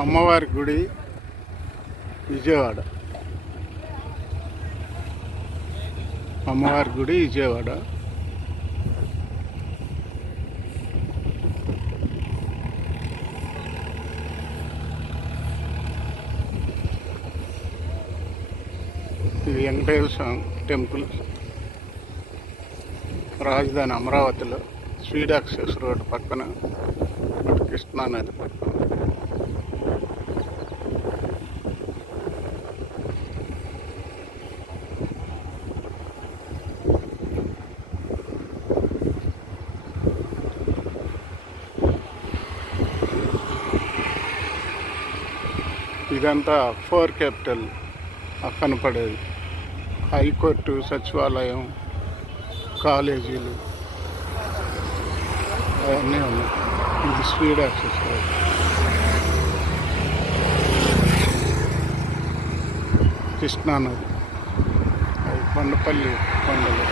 అమ్మవారి గుడి విజయవాడ. అమ్మవారి గుడి విజయవాడ. ఇది వెంకటేశ్వర స్వామి టెంపుల్. రాజధాని అమరావతిలో స్పీడ్ యాక్సెస్ రోడ్డు పక్కన, కృష్ణా నది పక్కన. ఇదంతా 4 క్యాపిటల్ కనపడేది. హైకోర్టు, సచివాలయం, కాలేజీలు అవన్నీ ఉన్నాయి. ఇది స్పీడ్ యాక్సెస్ రోడ్. కృష్ణా నది, అది కొండపల్లి కొండలు,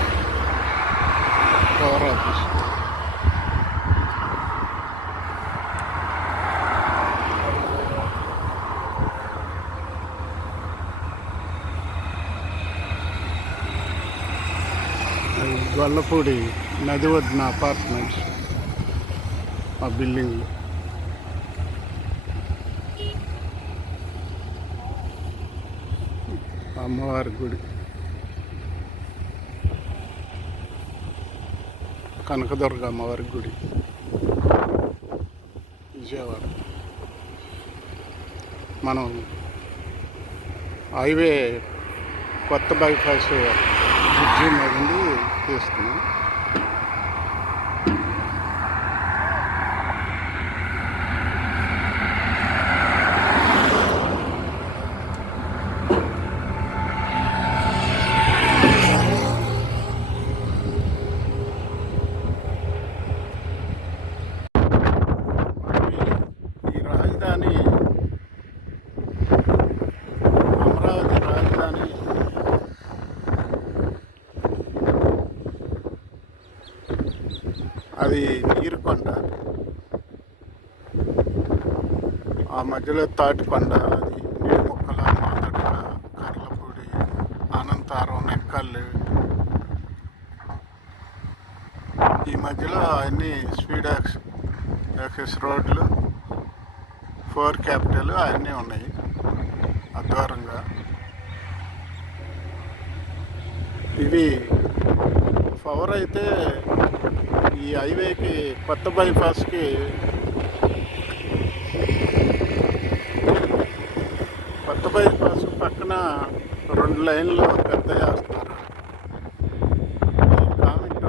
పవర్ ఆఫీస్. గొల్లపూడి నది ఒడ్డున అపార్ట్మెంట్స్, ఆ బిల్డింగ్లు. అమ్మవారి గుడి, కనకదుర్గ అమ్మవారి గుడి, విజయవాడ. మనం హైవే కొత్త బైపాస్ బ్రిడ్జి మీద నుండి తీస్తున్నాం. ఈ రాజధాని, అమరావతి రాజధాని అది నీరుకొండ, ఆ మధ్యలో తాటికొండ, అది నీరుముక్కల, మాతట్ల, కర్లపూడి, అనంతారం, నెక్కల్లు. ఈ మధ్యలో అన్ని స్పీడ్ యాక్సెస్ రోడ్లు, 4 క్యాపిటల్ అవన్నీ ఉన్నాయి అద్వారంగా. ఇవి పవర్ అయితే ఈ హైవేకి, కొత్త బైపాస్కి పక్కన 2 లైన్లు పెద్ద చేస్తారు. కామెంట్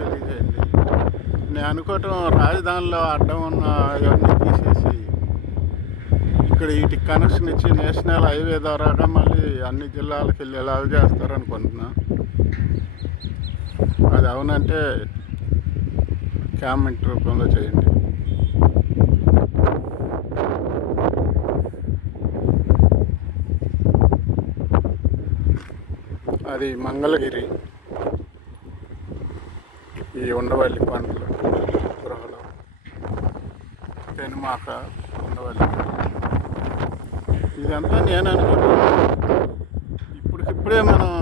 తెలియజేయండి. నేను అనుకోవటం రాజధానిలో అడ్డం ఉన్న ఇవన్నీ తీసేసి ఇక్కడ వీటికి కనెక్షన్ ఇచ్చి నేషనల్ హైవే ద్వారాగా మళ్ళీ అన్ని జిల్లాలకు వెళ్ళేలాగా చేస్తారనుకుంటున్నా. అది అవునంటే కామెంట్ రూపంలో చేయండి. అది మంగళగిరి, ఈ ఉండవల్లి కొండలు, గృహలు, పెనుమాక, ఉండవల్లి. ఇదంతా నేను అనుకుంటున్నాను. ఇప్పటికిప్పుడే మనం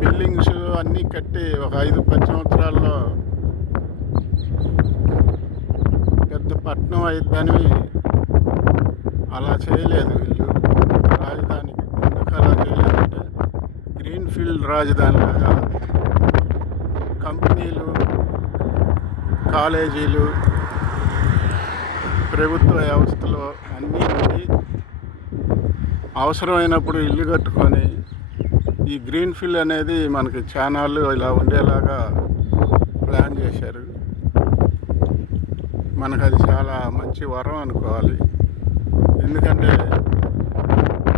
బిల్డింగ్స్ అన్నీ కట్టి ఒక 5-10 సంవత్సరాల్లో పెద్ద పట్టణం అయిద్దని అలా చేయలేదు వీళ్ళు. రాజధానికి ఎందుకు అలా చేయలేదంటే, గ్రీన్ ఫీల్డ్ రాజధాని లాగా కంపెనీలు, కాలేజీలు, ప్రభుత్వ వ్యవస్థలు అన్నీ ఉండి అవసరమైనప్పుడు ఇల్లు కట్టుకొని, ఈ గ్రీన్ ఫీల్డ్ అనేది మనకి ఛానళ్ళు ఇలా ఉండేలాగా ప్లాన్ చేశారు. మనకు అది చాలా మంచి వరం అనుకోవాలి. ఎందుకంటే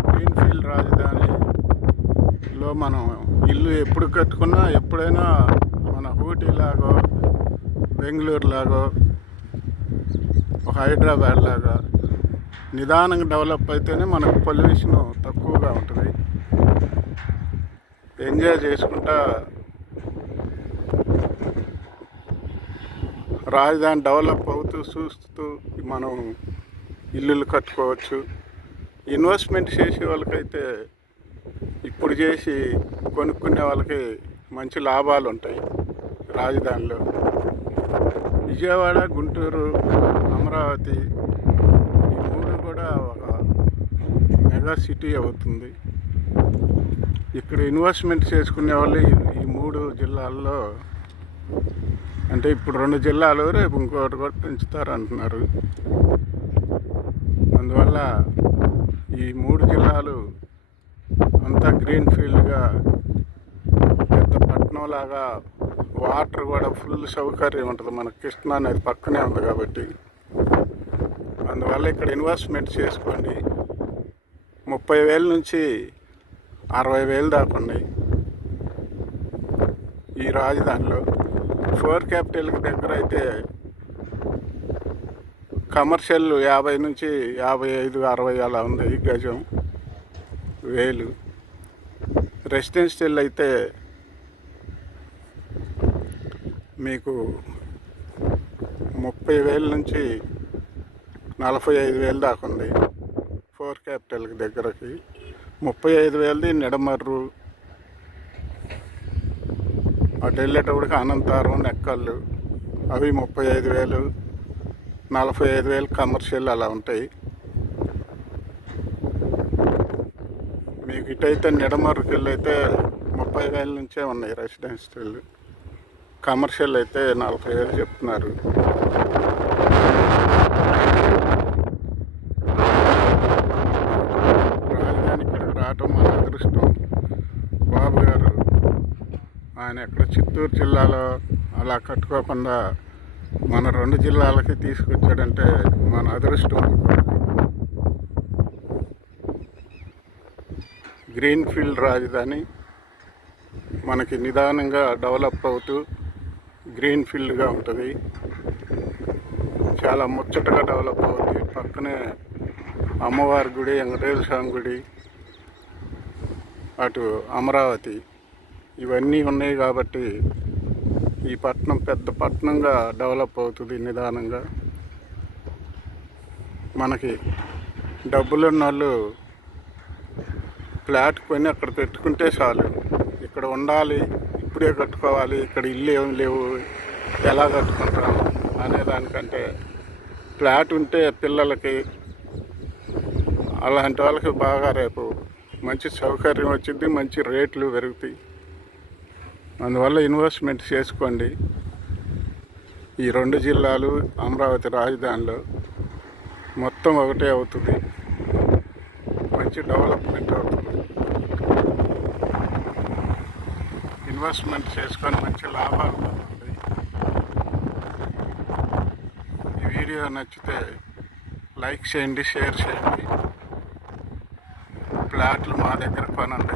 గ్రీన్ ఫీల్డ్ రాజధానిలో మనం ఇల్లు ఎప్పుడు కట్టుకున్నా, ఎప్పుడైనా మన ఊటీలాగో, బెంగళూరు లాగో, ఒక హైదరాబాద్ లాగా నిదానంగా డెవలప్ అయితేనే మనకు పొల్యూషన్ తక్కువగా ఉంటుంది. ఎంజాయ్ చేసుకుంటా రాజధాని డెవలప్ అవుతూ చూస్తూ మనం ఇల్లులు కట్టుకోవచ్చు. ఇన్వెస్ట్మెంట్ చేసే వాళ్ళకైతే ఇప్పుడు చేసి కొనుక్కునే వాళ్ళకి మంచి లాభాలు ఉంటాయి. రాజధానిలో విజయవాడ, గుంటూరు, అమరావతి ఈ మూడు కూడా ఒక మెగా సిటీ అవుతుంది. ఇక్కడ ఇన్వెస్ట్మెంట్ చేసుకునే వాళ్ళు ఈ మూడు జిల్లాల్లో, అంటే ఇప్పుడు 2 జిల్లాలు, రేపు ఇంకోటి కూడా పెంచుతారు అంటున్నారు. అందువల్ల ఈ 3 జిల్లాలు అంతా గ్రీన్ ఫీల్డ్గా పెద్ద పట్టణం లాగా, వాటర్ కూడా ఫుల్ సౌకర్యం ఉంటుంది. మనకు కృష్ణా నది పక్కనే ఉంది కాబట్టి. అందువల్ల ఇక్కడ ఇన్వెస్ట్మెంట్ చేసుకోండి. 30,000 నుంచి 60,000 దాకా ఉన్నాయి ఈ రాజధానిలో. 4 క్యాపిటల్కి దగ్గర అయితే కమర్షియల్ 50 నుంచి 55, 60 అలా ఉంది గజం 1000. రెసిడెన్షియల్ అయితే మీకు 30,000 నుంచి 45,000 దాకా ఉంది 4 క్యాపిటల్కి దగ్గరకి. 35,000ది నిడమర్రు, అటు వెళ్ళేటప్పటికి అనంతారం, నెక్కళ్ళు, అవి 35,000, 45,000 కమర్షియల్ అలా ఉంటాయి. మీకు ఇటైతే నిడమర్రుకి వెళ్ళైతే 30,000 నుంచే ఉన్నాయి రెసిడెన్షియల్. కమర్షియల్ అయితే 40,000 చెప్తున్నారు. రాజధాని ఇక్కడికి రావటం మన అదృష్టం. బాబు గారు ఆయన ఎక్కడ చిత్తూరు జిల్లాలో అలా కట్టుకోకుండా మన 2 జిల్లాలకి తీసుకొచ్చాడంటే మన అదృష్టం. గ్రీన్ ఫీల్డ్ రాజధాని మనకి నిదానంగా డెవలప్ అవుతూ గ్రీన్ ఫీల్డ్గా ఉంటుంది. చాలా ముచ్చటగా డెవలప్ అవుతుంది. పక్కనే అమ్మవారి గుడి, వెంకటేశ్వర స్వామి గుడి, అటు అమరావతి, ఇవన్నీ ఉన్నాయి కాబట్టి ఈ పట్టణం పెద్ద పట్టణంగా డెవలప్ అవుతుంది నిదానంగా. మనకి డబ్బులున్న వాళ్ళు ఫ్లాట్ కొని అక్కడ పెట్టుకుంటే చాలు. ఇక్కడ ఉండాలి, ఇప్పుడే కట్టుకోవాలి, ఇక్కడ ఇల్లు ఏమి లేవు, ఎలా కట్టుకుంటాం అనేదానికంటే ఫ్లాట్ ఉంటే పిల్లలకి, అలాంటి వాళ్ళకి బాగా రేపు మంచి సౌకర్యం వచ్చింది, మంచి రేట్లు పెరుగుతాయి. అందువల్ల ఇన్వెస్ట్మెంట్ చేసుకోండి. ఈ 2 జిల్లాలు, అమరావతి రాజధానిలో మొత్తం ఒకటే అవుతుంది. మంచి డెవలప్మెంట్ అవుతుంది. ఇన్వెస్ట్మెంట్ చేసుకొని మంచి లాభాలు పొందండి. ఈ వీడియో నచ్చితే లైక్ చేయండి, షేర్ చేయండి. ఫ్లాట్లు మా దగ్గర కొనండి.